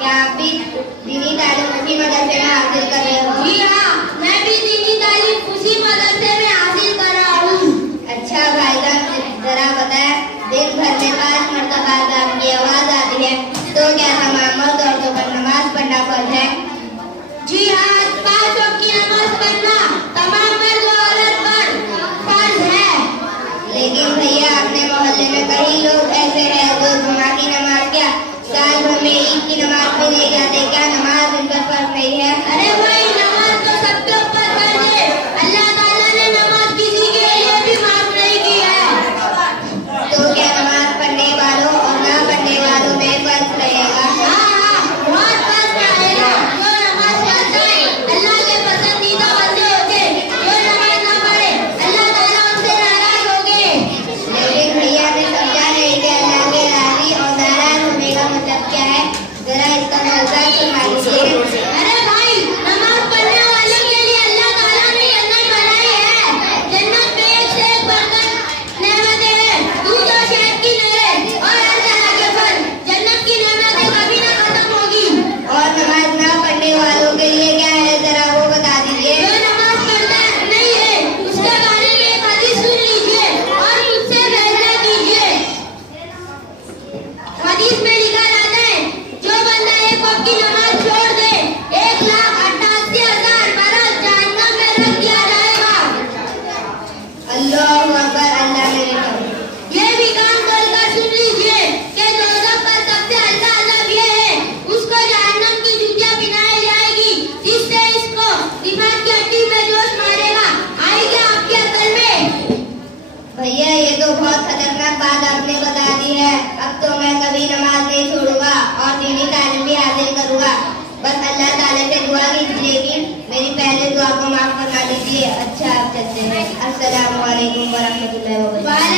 क्या आप भी दीनी तालीम उसी मदरसे में हासिल कर रहे हो? जी हाँ, मैं भी दीनी तालीम उसी मदरसे में हासिल कर रहा हूँ। अच्छा भाईजान, जरा बताएं, दिन भर में 5 मरतबा आपकी आवाज आती है, तो क्या तमाम मर्द औरतों पर नमाज पढ़ना फर्ज है? जी हाँ, 5 वक्त की नमाज पढ़ना तमाम मर्द और औरत पर फर्ज है। लेकिन भैया, अपने मोहल्ले में कई लोग ऐसे हैं जो जुमा की नमाज क्या साल भर में ईद की नमाज भी नहीं जाते। क्या नमाज उन पर फर्ज नहीं है? अरे भाई, नमाज तो सबके ऊपर फर्ज है। अल्लाह ताला ने नमाज किसी के लिए भी माफ नहीं की है। तो क्या नमाज पढ़ने वालों और ना पढ़ने वालों में फर्क रहेगा? हाँ, बहुत फर्क रहेगा। जो नमाज पढ़ता है अल्लाह के पसंदीदा बंदे होंगे, जो नमाज ना पढ़े अल्लाह ताला उनसे नाराज होंगे। लेकिन भैया, ने समझा नहीं कि अल्लाह के राजी और नाराज होने का मतलब क्या है? जरा इसका मौका सुना दीजिए। अरे भाई, नमाज पढ़ने वालों के लिए अल्लाह ताला ने जन्नत बनाई है। जन्नत में एक से एक बरकत नेमतें हैं, दूध और शहद की नहरें और हर तरह के फल। जन्नत की नेमतें कभी ना खत्म होगी। और नमाज ना पढ़ने वालों के लिए क्या है, जरा वो बता दीजिए। जो नमाज पढ़ता नहीं है उसके बारे में एक हदीस सुन लीजिए और मुझसे फैसला कीजिए। हदीस में लिखा जाता है, जो बंदा एक वक्त की नमाज छोड़ दे 1,88,000 बरस जहन्नम में रख दिया जाएगा। अल्लाहु अकबर, अल्लाह मेरे प्रभु। ये भी कान खोलकर सुन लीजिए कि दोज़ख पर सबसे हल्का अज़ाब ये है, उसको जहन्नम की जूतियां पहनाई जाएगी, जिससे इसको दिमाग की हड्डी में जोश मारेगा। आएगा आपकी अकल में? भैया, ये तो बहुत खतरनाक बात आपने बता दी है। अब तो मैं कभी नमाज नहीं छोड़ूंगा और दीनी तालीम भी हासिल करूंगा। बस अल्लाह ताला से दुआ कीजिए कि मेरी पहले दुआ को माफ करवा दीजिए। अच्छा, आप चलते हैं। अस्सलामु अलैकुम व रहमतुल्लाहि व बरकातहू।